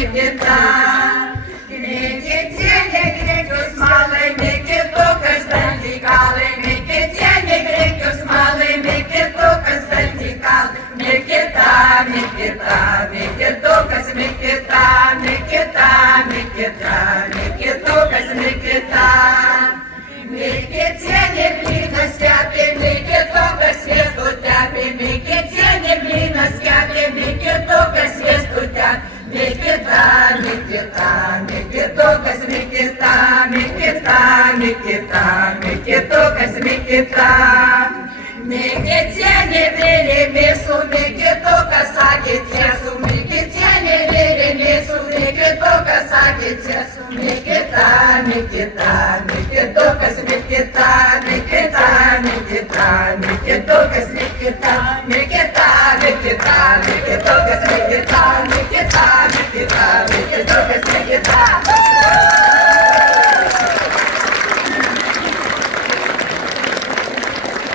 Микита. Микитяне грекус малый, Микитукас вертикалы, Микитяне грекус малый, Микитукас вертикалы. Микита, Микита, Микитукас, Микита, Микита, Микита, Микитукас, Микита. Микитяне блина скяпи, Микитукас свесту тяпи, Микитяне блина скяпи, Микитукас свесту тяпи. Микита, Микита, Микитукас, Микита, Микита, Микита, Микитукас, Микита. Микитяне вели месу, Микитукас агитесу, Микитяне вели месу, Микитукас агитесу. Микита, Микита, Микитукас, Микита, Микита, Микита, Микитукас, Микита.